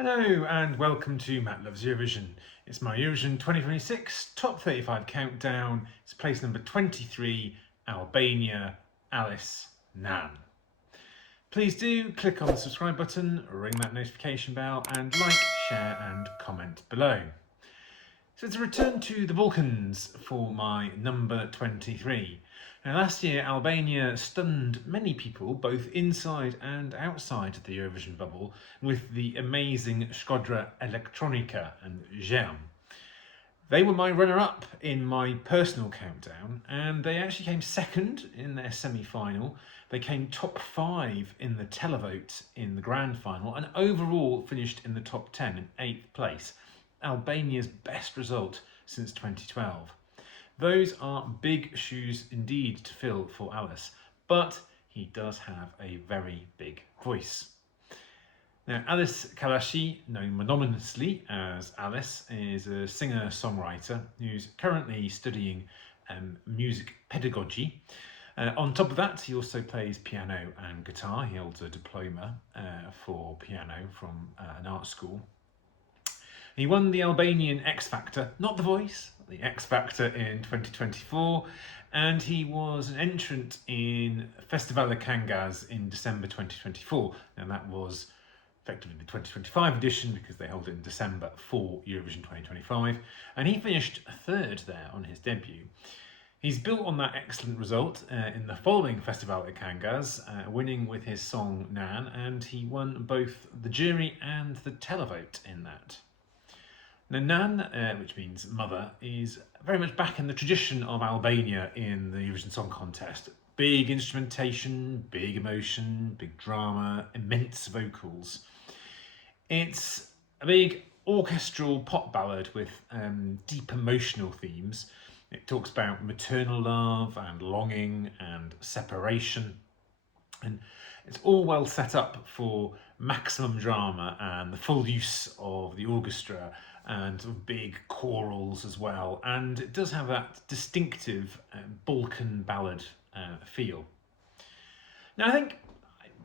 Hello and welcome to Matt Loves Eurovision. It's my Eurovision 2026 Top 35 countdown. It's place number 23, Albania, Alice, Nan. Please do click on the subscribe button, ring that notification bell and like, share and comment below. So it's a return to the Balkans for my number 23. Now last year Albania stunned many people both inside and outside the Eurovision bubble with the amazing Shkodra Elektronike and Gem. They were my runner-up in my personal countdown and they actually came second in their semi-final. They came top 5 in the televote in the grand final and overall finished in the top 10 in 8th place. Albania's best result since 2012. Those are big shoes indeed to fill for Alice, but he does have a very big voice. Now, Alice Kalashi, known mononymously as Alice, is a singer-songwriter who's currently studying music pedagogy. On top of that, he also plays piano and guitar. He holds a diploma for piano from an art school. He won the Albanian X Factor, not The Voice, the X Factor in 2024, and he was an entrant in Festival Kangas in December 2024. And that was effectively the 2025 edition because they hold it in December for Eurovision 2025. And he finished third there on his debut. He's built on that excellent result in the following Festival Kangas, winning with his song Nan, and he won both the jury and the televote in that. Now, Nan, which means mother, is very much back in the tradition of Albania in the Eurovision Song Contest. Big instrumentation, big emotion, big drama, immense vocals. It's a big orchestral pop ballad with deep emotional themes. It talks about maternal love and longing and separation. And it's all well set up for maximum drama and the full use of the orchestra and sort of big chorals as well. And it does have that distinctive Balkan ballad feel. Now I think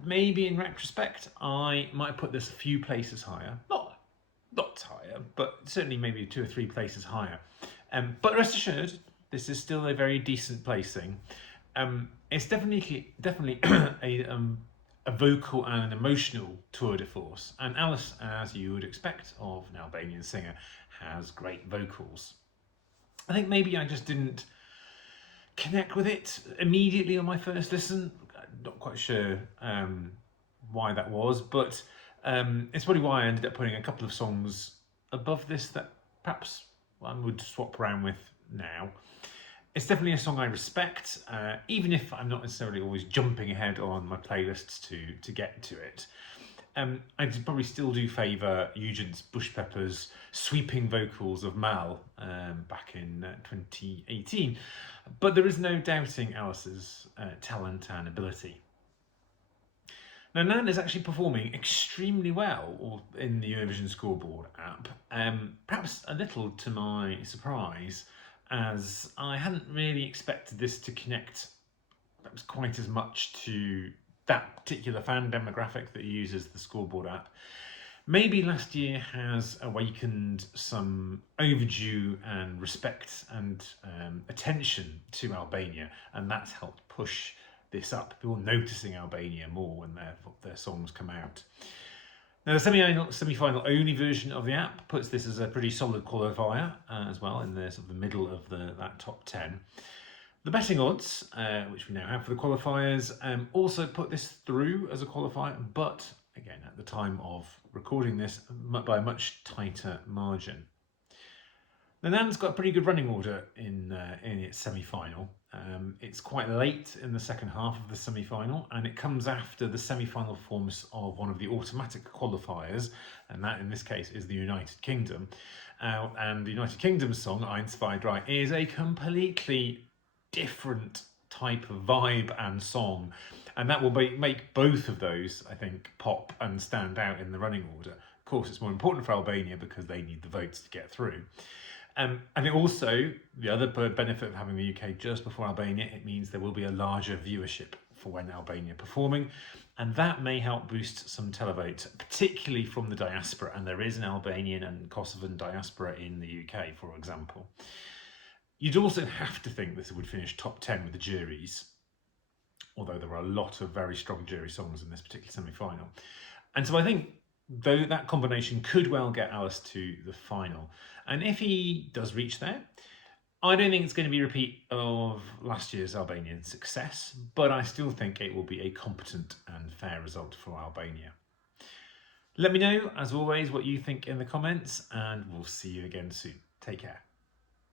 maybe in retrospect I might put this a few places higher. Not higher, but certainly maybe 2 or 3 places higher. But rest assured, this is still a very decent placing. It's definitely a vocal and an emotional tour de force, and Alice, as you would expect of an Albanian singer, has great vocals. I think maybe I just didn't connect with it immediately on my first listen. I'm not quite sure why that was, but it's probably why I ended up putting a couple of songs above this that perhaps I would swap around with now. It's definitely a song I respect, even if I'm not necessarily always jumping ahead on my playlists to get to it. I'd probably still do favour Eugen's Bush Pepper's sweeping vocals of Mal back in 2018, but there is no doubting Alice's talent and ability. Now, Nan is actually performing extremely well in the Eurovision scoreboard app, perhaps a little to my surprise, as I hadn't really expected this to connect perhaps quite as much to that particular fan demographic that uses the scoreboard app. Maybe last year has awakened some overdue and respect and attention to Albania, and that's helped push this up. People noticing Albania more when their songs come out. Now, the semi-final only version of the app puts this as a pretty solid qualifier as well in the sort of the middle of that top 10. The betting odds, which we now have for the qualifiers, also put this through as a qualifier, but again, at the time of recording this, by a much tighter margin. Now, Nan's got a pretty good running order in its semi-final. It's quite late in the second half of the semi-final, and it comes after the semi-final performance of one of the automatic qualifiers, and that in this case is the United Kingdom. And the United Kingdom's song, Ein, zwei, drei, is a completely different type of vibe and song, and that will make both of those, I think, pop and stand out in the running order. Of course, it's more important for Albania because they need the votes to get through. I think also the other benefit of having the UK just before Albania, it means there will be a larger viewership for when Albania are performing. And that may help boost some televote, particularly from the diaspora. And there is an Albanian and Kosovan diaspora in the UK, for example. You'd also have to think this would finish top 10 with the juries, although there are a lot of very strong jury songs in this particular semi-final. And so I think though that combination could well get Alice to the final. And if he does reach there, I don't think it's going to be a repeat of last year's Albanian success, but I still think it will be a competent and fair result for Albania. Let me know, as always, what you think in the comments, and we'll see you again soon. Take care.